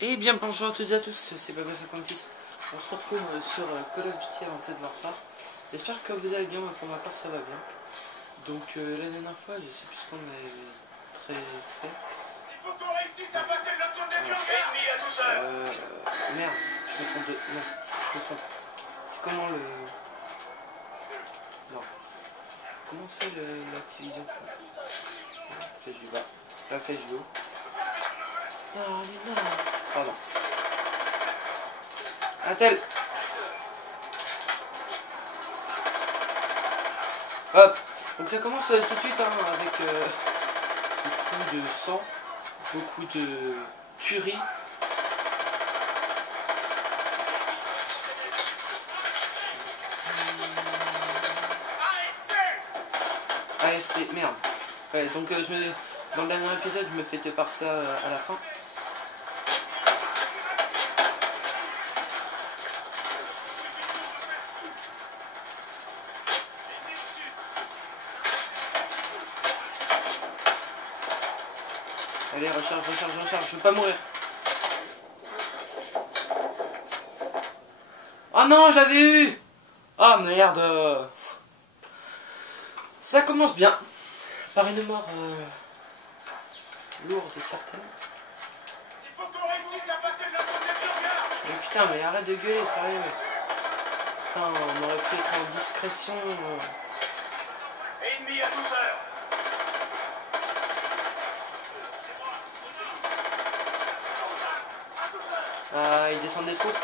Et bien bonjour à toutes et à tous, c'est Baba56. On se retrouve sur Call of Duty Advanced Warfare. J'espère que vous allez bien, moi pour ma part ça va bien. Donc la dernière fois, je sais plus ce qu'on avait très fait. Il faut qu'on réussisse à passer le tour des murs. Ennemi à douceur. Merde, je me trompe de... Non, je me trompe. C'est comment le... Non. Comment c'est l'activision? Flèche du bas. La flèche du haut. Non, mais non. Pardon. Un tel. Hop. Donc ça commence tout de suite hein, avec beaucoup de sang, beaucoup de tuerie. AST, merde. Ouais, donc dans le dernier épisode, je me fais te par ça à la fin. Allez, recharge, je veux pas mourir. Oh non, j'avais eu. Oh merde. Ça commence bien. Par une mort lourde et certaine. Il faut qu'on réussisse à passer le tour des murs. Mais putain, mais arrête de gueuler, sérieux. Putain, on aurait pu être en discrétion. Ennemi à douceur. Ah, ils descendent des troupes.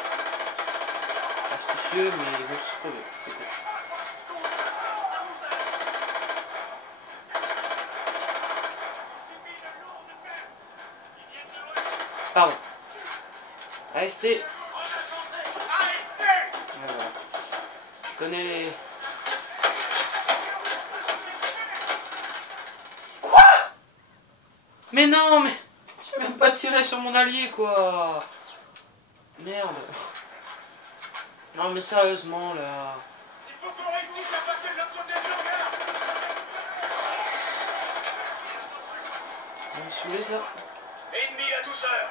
Astucieux, mais ils vont tous crever, c'est cool. Pardon. AST. Ouais, voilà. Je connais les... Quoi? Mais non, mais... J'ai même pas tiré sur mon allié, quoi. Merde. Non, mais sérieusement, là... Il faut qu'on réussisse à passer le tour des murs. On me saoulait, ça. Ennemi à douceur.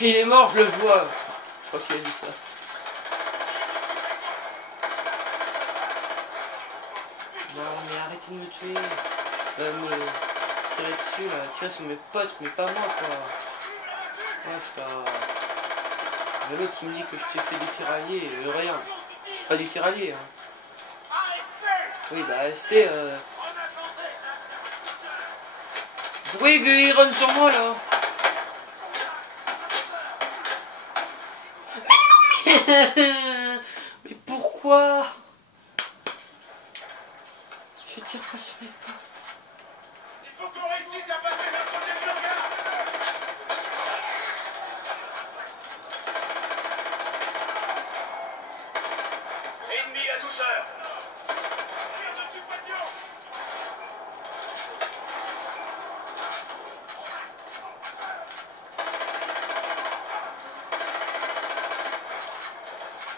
Il est mort, je le vois. Je crois qu'il a dit ça. Non, mais arrêtez de me tuer. Me tirer dessus, là. Tirer sur mes potes, mais pas moi, quoi. Ouais, je suis pas... Mais l'autre qui me dit que je t'ai fait du tiraillier, rien. Je suis pas du tiraillier, hein. Oui, bah, c'était... Oui, il run sur moi, là. Mais pourquoi? Je tire pas sur mes potes. Il faut qu'on réussisse à passer le tour des murs. Ennemi à douceur. Tire de suppression.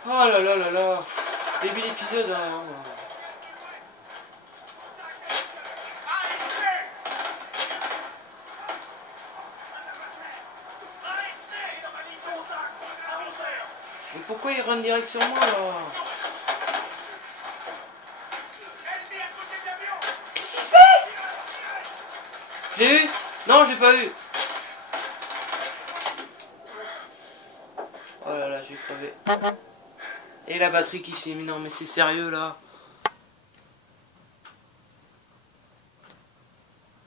Oh là là là là. Début d'épisode, hein. Mais pourquoi il run direct sur moi, là? Qu'est-ce qu'il fait? Je l'ai eu? Non, j'ai pas eu. Oh là là, j'ai crevé. Et la batterie qui s'est mise. Non, mais c'est sérieux, là.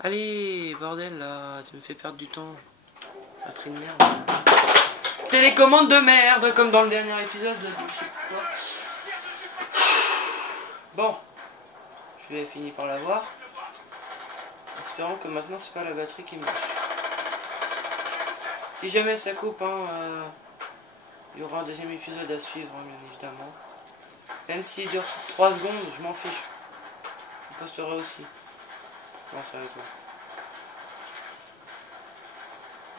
Allez, bordel, là. Tu me fais perdre du temps. Batterie de merde. Télécommande de merde, comme dans le dernier épisode. Je sais pas. Bon. Je vais finir par l'avoir. Espérons que maintenant, c'est pas la batterie qui marche. Si jamais ça coupe, hein... il y aura un deuxième épisode à suivre, hein, bien évidemment. Même s'il dure 3 secondes, je m'en fiche. Je posterai aussi. Non, sérieusement.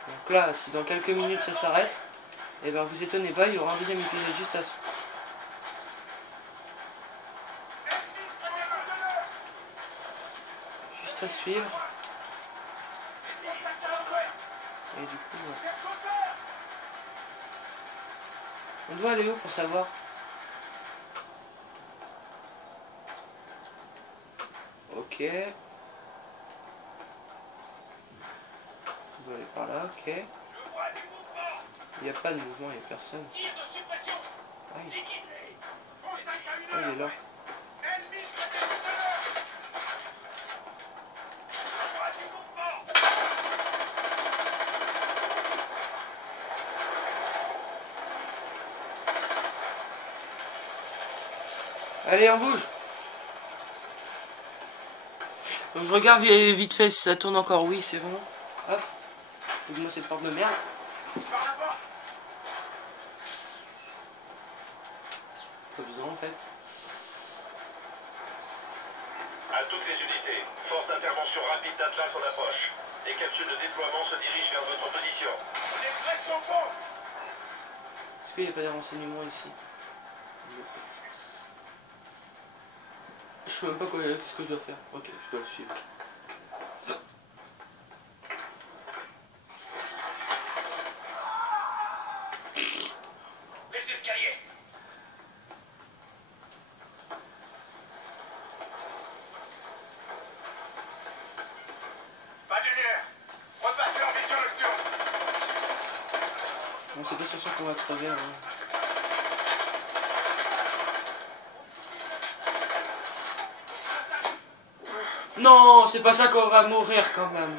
Donc là, si dans quelques minutes ça s'arrête, et ben vous étonnez pas, il y aura un deuxième épisode juste à... course à suivre. Et du coup, ouais. On doit aller où pour savoir? Ok. On doit aller par là, ok. Il n'y a pas de mouvement, il n'y a personne. Ah, il est là. Allez, on bouge. Donc, je regarde vite fait si ça tourne encore. Oui, c'est bon. Hop. Ouvre-moi cette porte de merde. Pas besoin en fait. À toutes les unités, force d'intervention rapide d'Atlas en approche. Les capsules de déploiement se dirigent vers votre position. On est presque au fond. Est-ce qu'il n'y a pas des renseignements ici? Je sais même pas qu'est-ce que je dois faire. Ok, je dois le suivre. Les escaliers. Pas de lumière. Repassez en vision nocturne. Bon, c'est pas sûr qu'on va crever. Hein. Non, c'est pas ça qu'on va mourir quand même.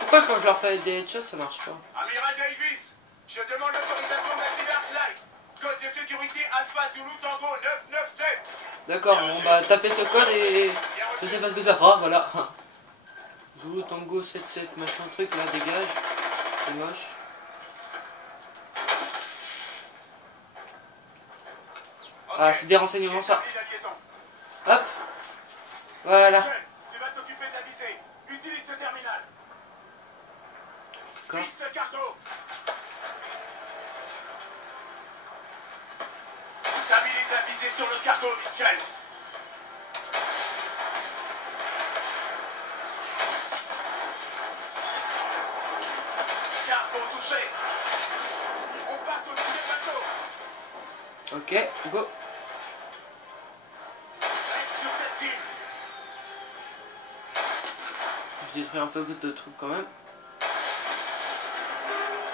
Pourquoi quand je leur fais des headshots ça marche pas? Amiral Davis, je demande l'autorisation d'activer Arclight. Code de sécurité Alpha Zulu Tango 997. D'accord, bon bah tapez ce code et je sais pas ce que ça fera, voilà. Zulu Tango 77 machin truc là, dégage. C'est moche. Ah, c'est des renseignements ça. Hop. Voilà. Tu vas t'occuper de la visée. Utilise ce terminal. D'accord. Fixe ce cargo. Stabilise la visée sur le cargo, Mitchell. Cargo touché. On passe au deuxième bateau. Ok, go. Reste sur cette île. Je détruis un peu de trucs quand même.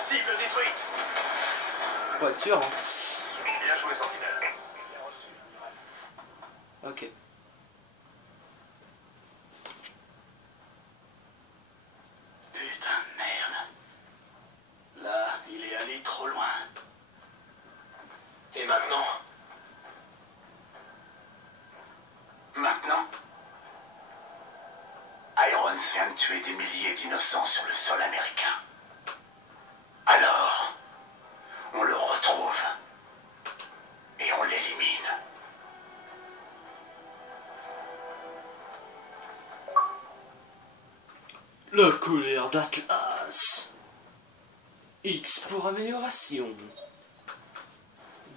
Cible détruite. Pour être sûr. Hein. Bien joué, Sentinelle. Ok. Putain de merde. Là, il est allé trop loin. Et maintenant? Maintenant? Irons vient de tuer des milliers d'innocents sur le sol américain. Alors, on le retrouve. Et on l'élimine. La colère d'Atlas. X pour amélioration.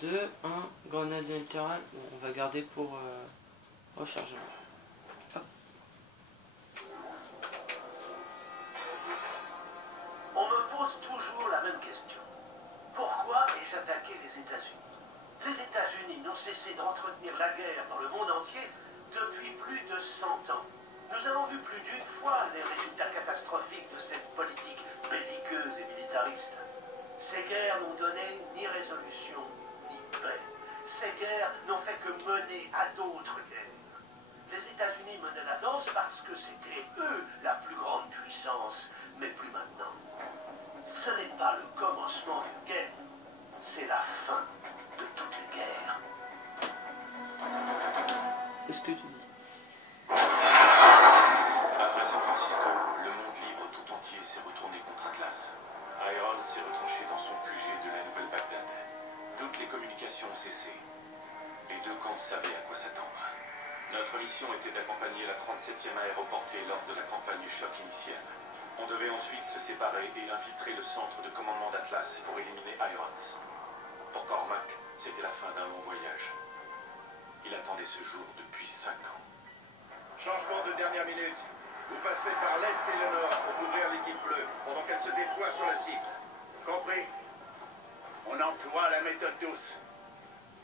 2, 1, grenade latérale. Bon, on va garder pour rechargement. Hop. On me pose toujours la même question. Pourquoi ai-je attaqué les États-Unis? Les États-Unis n'ont cessé d'entretenir la guerre dans le monde entier depuis plus de 100 ans. Nous avons vu plus d'une fois les résultats catastrophiques de cette politique belliqueuse et militariste. Ces guerres n'ont donné ni résolution, ni paix. Ces guerres n'ont fait que mener à d'autres guerres. Les États-Unis menaient la danse parce que c'était eux la plus grande puissance, mais plus maintenant. Ce n'est pas le commencement d'une guerre, c'est la fin de toutes les guerres. C'est ce que tu dis. Après San Francisco, le monde libre tout entier s'est retourné contre Atlas. Irons s'est retranché dans son QG Notre mission était d'accompagner la 37e aéroportée lors de la campagne choc initiale. On devait ensuite se séparer et infiltrer le centre de commandement d'Atlas pour éliminer Irons. Pour Cormac, c'était la fin d'un long voyage. Il attendait ce jour depuis 5 ans. Changement de dernière minute. Vous passerez par l'est et le nord pour couvrir l'équipe bleue, pendant qu'elle se déploie sur la cible. Compris? On emploie la méthode douce.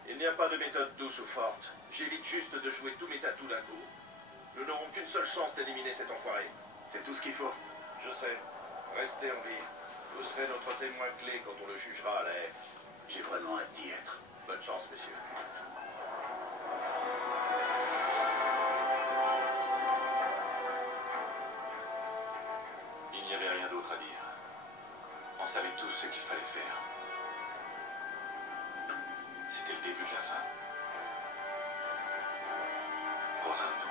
Il n'y a pas de méthode douce ou forte. J'évite juste de jouer tous mes atouts d'un coup. Nous n'aurons qu'une seule chance d'éliminer cet enfoiré. C'est tout ce qu'il faut. Je sais. Restez en vie. Vous serez notre témoin clé quand on le jugera à la haie. J'ai vraiment hâte d'y être. Bonne chance, messieurs. Il n'y avait rien d'autre à dire. On savait tous ce qu'il fallait faire. C'était le début de la fin. Pour l'un de nous.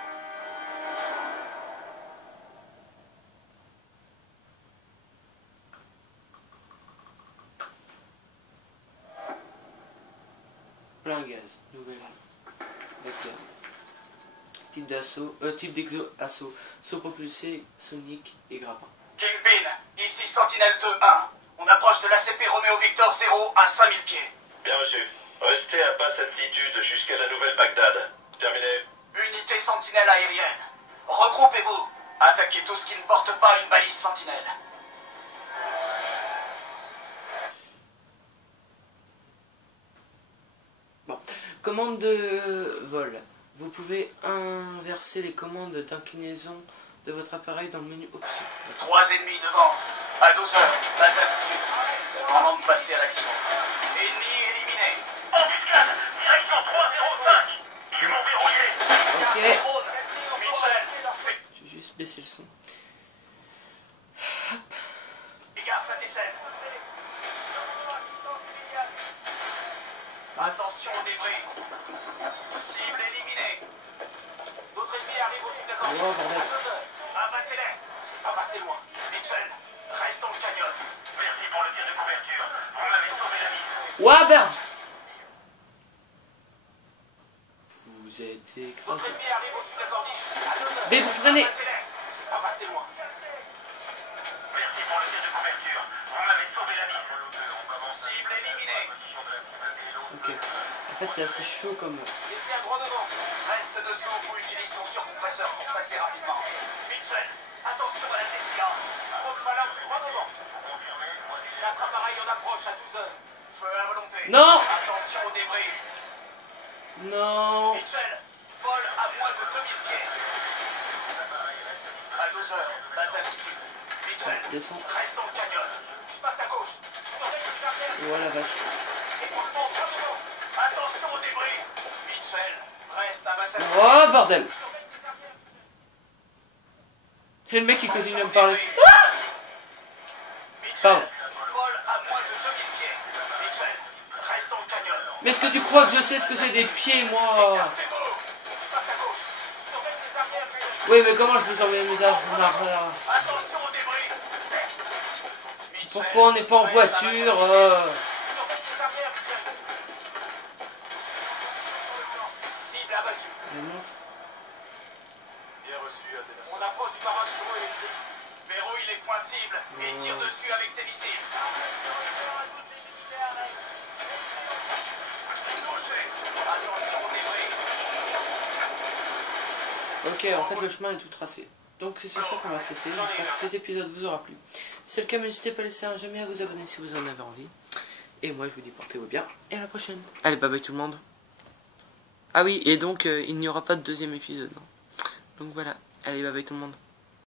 Plein gaz, nouvelle vecteur. Type d'assaut, type d'exo-assaut, saut propulsé, sonique et grappin. Kingpin, ici Sentinelle 2-1. On approche de l'ACP Romeo Victor 0 à 5000 pieds. Bien reçu. Restez à basse altitude jusqu'à la nouvelle Bagdad. Terminé. Unité Sentinelle aérienne. Regroupez-vous. Attaquez tout ce qui ne porte pas une balise Sentinelle. Bon, commande de vol. Vous pouvez inverser les commandes d'inclinaison de votre appareil dans le menu options. 3 ennemis devant. À 12 heures, base altitude. C'est le moment de passer à l'action. Ennemi éliminé. Embuscade, direction 305. Ils m'ont verrouillé. Ok, Drone. Mitchell, je vais juste baisser le son. fais gaffe à tes scènes. Attention aux débris. Cible éliminée. D'autres ennemis arrivent au-dessus de la corde. Oh, bordel. À 2 heures. Abattez-les. C'est pas passé loin. Mitchell, reste dans le canyon. Merci pour le tir de couverture. Vous m'avez sauvé la vie. Ouah, merde. Vous êtes D'autres écrasé. ennemis arrivent au-dessus de la corniche. À 2 heures. Mais vous freinez. Abattez-les. C'est pas passé loin. Merci pour le tir de couverture. Vous m'avez sauvé la vie. Cible éliminée. Ok. En fait, c'est assez chaud comme. Laissez un droit devant. Reste dessous ou utilise ton surcompresseur pour passer rapidement. Mitchell, attention à la TCA. Haute phalange droit devant. Notre appareil en approche à 12 heures. Feu à volonté. Non. Attention aux débris. Non. Mitchell, vol à moins de 2000 pieds. À 12 heures, basse altitude. Mitchell, Descends. reste dans le canyon. Je passe à gauche. Surveille le jardin. Oh la vache. Écoutement droit devant. Attention aux débris. Mitchell, reste à basse altitude. Oh bordel. Surveille les arrières. Et le mec il continue à me parler. Mitchell, Pardon. vol à moins de 2000 pieds. Mitchell, reste dans le canyon. Mais est-ce que tu crois que je sais ce que c'est des pieds, moi? Écartez-vous. Je passe à gauche. Surveille les arrières. Oui, mais comment je peux surveiller mes armes en arrière? Attention aux débris. Mitchell, Pourquoi on n'est pas en reste à basse voiture? altitude. Surveille les arrières, Mitchell. Cible abattue. Je monte. Bien reçu, Athéna. On approche du barrage hydroélectrique. Verrouille les points cibles et tire dessus avec tes missiles. Touché. Attention aux débris. Ok, en fait le chemin est tout tracé. Donc c'est sur ça qu'on va se laisser. J'espère que cet épisode vous aura plu. Si c'est le cas, n'hésitez pas à laisser un j'aime et à vous abonner si vous en avez envie. Et moi je vous dis portez-vous bien et à la prochaine. Allez, bye bye tout le monde. Ah oui, et donc il n'y aura pas de deuxième épisode. Non. Donc voilà, allez bye bye tout le monde.